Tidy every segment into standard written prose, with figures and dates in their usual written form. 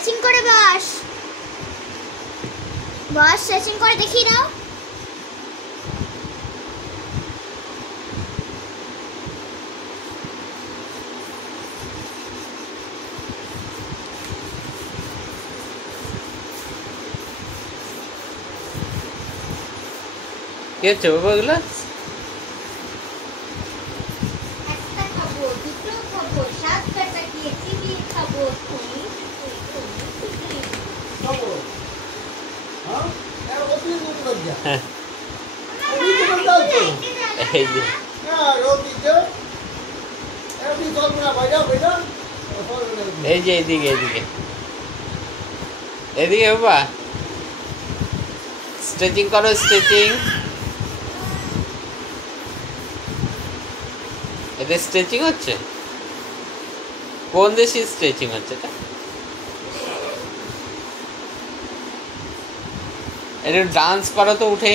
Stretching করে বস stretching করে দেখিয়ে দাও। কি হচ্ছে বাবা ওগুলো? একটা খাবো, দুটো খাবো, সাত কাটা দিয়ে চিবিয়ে খাবো। এই যে এই যে এদিকে এদিকে এদিকে বাবা স্ট্রেচিং করো স্ট্রেচিং। এটা স্ট্রেচিং হচ্ছে? কোন দেশে স্ট্রেচিং হচ্ছে এটা? এটা ডান্স করো তো উঠে।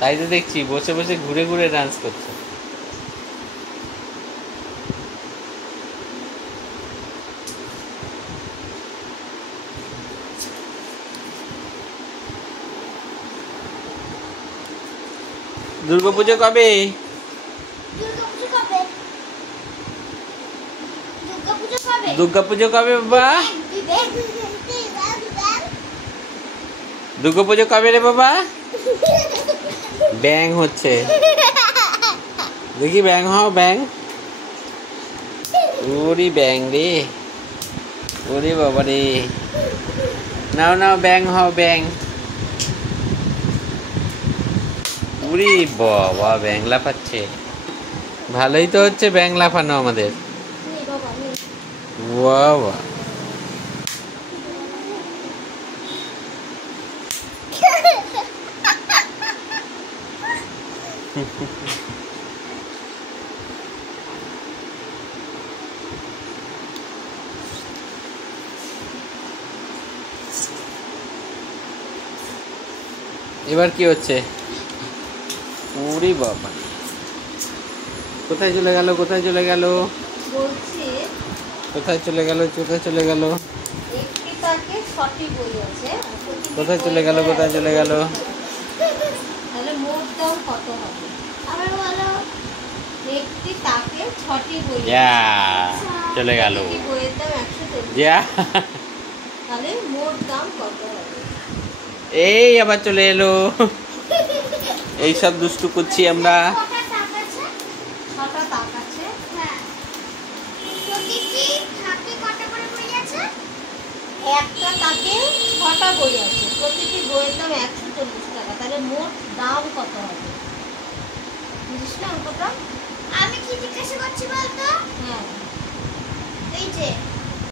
তাই তো দেখছি বসে বসে ঘুরে ঘুরে ডান্স করছে। দুর্গাপুজো কবে? দুর্গাপুজো কবে বাবা? দুর্গাপুজো কবে রে বাবা? ব্যাং হচ্ছে, দেখি ব্যাং হও ব্যাং। ওরে ব্যাং রে, ওরে বাবা রে, নাও নাও ব্যাং হও ব্যাং। ওরে বাবা ব্যাং লাফাচ্ছে, ভালোই তো হচ্ছে ব্যাং লাফানো আমাদের। বাবা এবার কি হচ্ছে? ওরে বাবা কোথায় চলে গেল, কোথায় চলে গেল, কোথায় চলে গেল, কোথায় চলে গেল, কোথায় চলে গেল, কোথায় চলে গেল? তাহলে মোট দাম কত হবে? আবার বলো। একটি তাকে 6টি বই। চলে গেল। বইয়ের দাম 140। তাহলে মোট দাম কত হবে? এই আবার চলে এলো। এই সব দুষ্টু করছি আমরা। ছটা তাক আছে। হ্যাঁ। প্রতিটি তাকে কত করে বই আছে? একটা তাকে 6টা বই আছে। প্রতিটি বইয়ের দাম 140 টাকা। তাহলে মোট দাম কত হবে? বুঝিস না অঙ্কটা? আমি কি জিজ্ঞাসা করছি বলতো? হ্যাঁ। এই যে